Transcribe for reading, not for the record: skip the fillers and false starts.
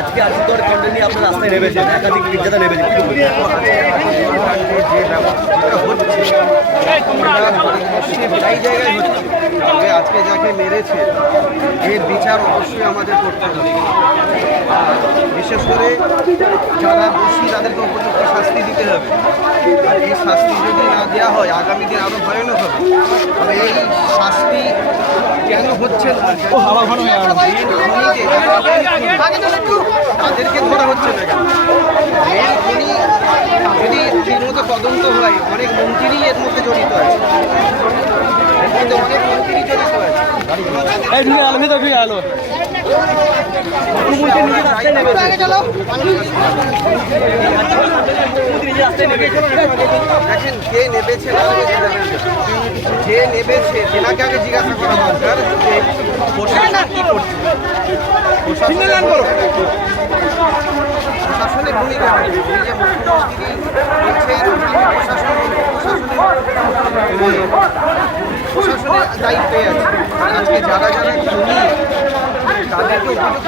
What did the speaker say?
আজকে আর্থিকর কাণ্ড নিয়ে আপনার রাস্তায় নেমেছেন, একাধিক নির্যাতন নেমেছেন, কি বলবেন? যে ব্যবস্থা হচ্ছে প্রায় জায়গায় হচ্ছে, তবে আজকে যাকে মেরেছে এর বিচার অবশ্যই আমাদের করতে হবে। আর বিশেষ করে যারা দোষী তাদেরকে উপযুক্ত শাস্তি দিতে হবে। আর এই শাস্তি যদি না দেওয়া হয় আগামী দিন আরও ভয়ানক হবে। তবে এই শাস্তি কেন হচ্ছে না, তাদেরকে ধরা হচ্ছে না কেন? যদি ঠিকমতো তদন্ত হয়, অনেক মন্ত্রী এর মধ্যে জড়িত আছে, এর মধ্যে অনেক মন্ত্রী জড়িত আছে। দেখেন কে নেবেছে যে নেবেছে তেনাকে আগে জিজ্ঞাসা করা দরকার যে প্রশাসন কি করছে, প্রশাসনের ভূমিকা কি? এই যে মুখ্যমন্ত্রী বলছেন প্রশাসনের দায়িত্বে আছে, আজকে যারা যারা খুনি তাদেরকে উপযুক্ত